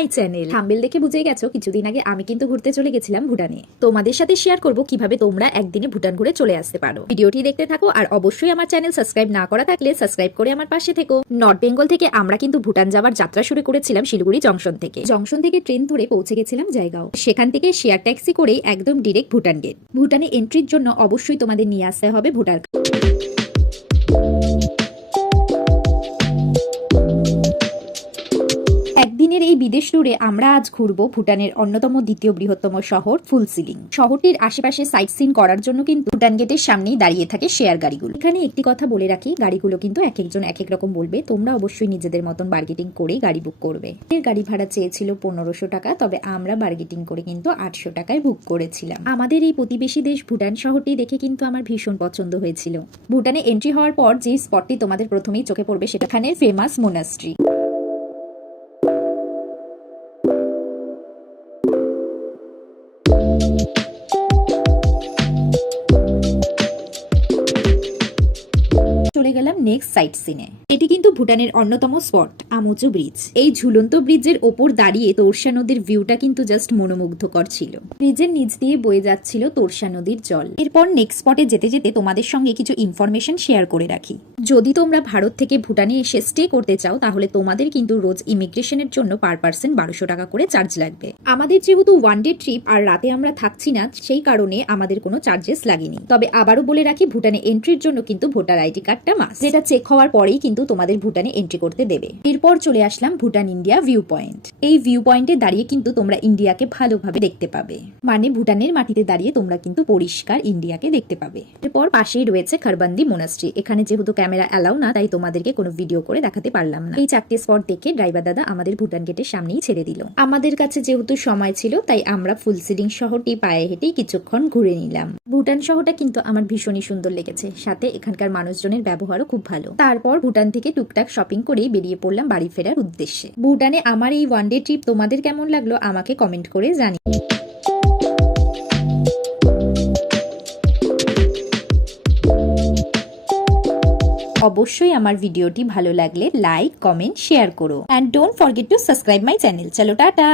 My channel. Thumbnail দেখে বুঝে গেছো কিছুদিন আগে আমি কিন্তু ঘুরতে চলে গেছিলাম ভুটানে। তোমাদের সাথে শেয়ার করব কিভাবে তোমরা একদিনে ভুটান ঘুরে চলে আসতে পারো। ভিডিওটি দেখতে থাকো আর অবশ্যই আমার চ্যানেল সাবস্ক্রাইব না করা থাকলে সাবস্ক্রাইব করে আমার পাশে থেকো। নর্থ বেঙ্গল থেকে আমরা কিন্তু ভুটান যাওয়ার যাত্রা শুরু করেছিলাম শিলিগুড়ি জংশন থেকে। জংশন থেকে ট্রেন ধরে পৌঁছে গেছিলাম জায়গাও। সেখান থেকে শেয়ার ট্যাক্সি করে একদম ডিরেক্ট ভুটান গেট। ভুটানে এন্ট্রির জন্য অবশ্যই তোমাদের নিয়ে আসতে হবে ভোটার কার্ড। একদিনের এই বিদেশ ট্যুরে আমরা আজ ঘুরবো ভুটানের অন্যতম দ্বিতীয় বৃহত্তম শহর ফুলসিলিং। শহরটির আশেপাশে সাইট সিন করার জন্য কিন্তু ভুটান গেটের সামনেই দাঁড়িয়ে থাকে শেয়ার গাড়িগুলো। এখানে একটি কথা বলে রাখি, গাড়িগুলো কিন্তু এক একজন এক এক রকম বলবে, তোমরা অবশ্যই নিজেদের মতন বার্গেটিং করে গাড়ি বুক করবে। এর গাড়ি ভাড়া চেয়েছিল 1500 টাকা, তবে আমরা বার্গেটিং করে কিন্তু 800 টাকায় বুক করেছিলাম। আমাদের এই প্রতিবেশী দেশ ভুটান শহরটি দেখে কিন্তু আমার ভীষণ পছন্দ হয়েছিল। ভুটানে এন্ট্রি হওয়ার পর যে স্পটটি তোমাদের প্রথমেই চোখে পড়বে সেটাখানে ফেমাস মোনাস্ট্রি। চলে গেলাম নেক্সট সাইট সিনে। এটি কিন্তু ভুটানের অন্যতম স্পট আমুচু ব্রিজ। এই ঝুলন্ত ব্রিজের ওপর দাঁড়িয়ে তোরসা নদীর ভিউটা কিন্তু জাস্ট মনোমুগ্ধকর ছিল। ব্রিজের নিচ দিয়ে বয়ে যাচ্ছিল তোরসা নদীর জল। এরপর নেক্সট স্পটে যেতে যেতে তোমাদের সঙ্গে কিছু ইনফরমেশন শেয়ার করে রাখি। যদি তোমরা ভারত থেকে ভুটানে এসে স্টে করতে চাও তাহলে তোমাদের কিন্তু রোজ ইমিগ্রেশনের জন্য পার পার্সন 1200 টাকা করে চার্জ লাগবে। আমাদের যেহেতু ওয়ান ডে ট্রিপ আর রাতে আমরা থাকছি না, সেই কারণে আমাদের কোনো চার্জেস লাগেনি। তবে আবারও বলে রাখি, ভুটানে এন্ট্রির জন্য কিন্তু ভোটার আইডি কার্ডটা মাস্ট, যেটা চেক হওয়ার পরেই কিন্তু তোমাদের ভুটানে এন্ট্রি করতে দেবে। এরপর চলে আসলাম ভুটান ইন্ডিয়া ভিউ পয়েন্ট। এই ভিউ পয়েন্টে দাঁড়িয়ে কিন্তু তোমরা ইন্ডিয়াকে ভালোভাবে দেখতে পাবে, মানে ভুটানের মাটিতে দাঁড়িয়ে তোমরা কিন্তু পরিষ্কার ইন্ডিয়াকে দেখতে পাবে। এরপর পাশেই রয়েছে খারবান্দি মোনাস্ট্রি। এখানে যেহেতু ক্যামেরা অ্যালাউ না, তাই তোমাদেরকে কোনো ভিডিও করে দেখাতে পারলাম না। এই 4টে স্পট দেখে ড্রাইভার দাদা আমাদের ভুটান গেটের সামনেই ছেড়ে দিল। আমাদের কাছে যেহেতু সময় ছিল তাই আমরা ফুলসিলিং শহরটি পায়ে হেঁটেই কিছুক্ষণ ঘুরে নিলাম। ভুটান শহরটা কিন্তু আমার ভীষণই সুন্দর লেগেছে, সাথে এখানকার মানুষজনের ব্যবহারও খুব ভালো। তারপর ভুটান থেকে টুকটাক শপিং করেই বেরিয়ে পড়লাম বাড়ি ফেরার উদ্দেশ্যে। ভুটানে আমার এই ওয়ান ডে ট্রিপ তোমাদের কেমন লাগলো আমাকে কমেন্ট করে জানিও। অবশ্যই আমার ভিডিওটি ভালো লাগলে লাইক, কমেন্ট, শেয়ার করো। And don't forget to subscribe my channel. চলো টাটা।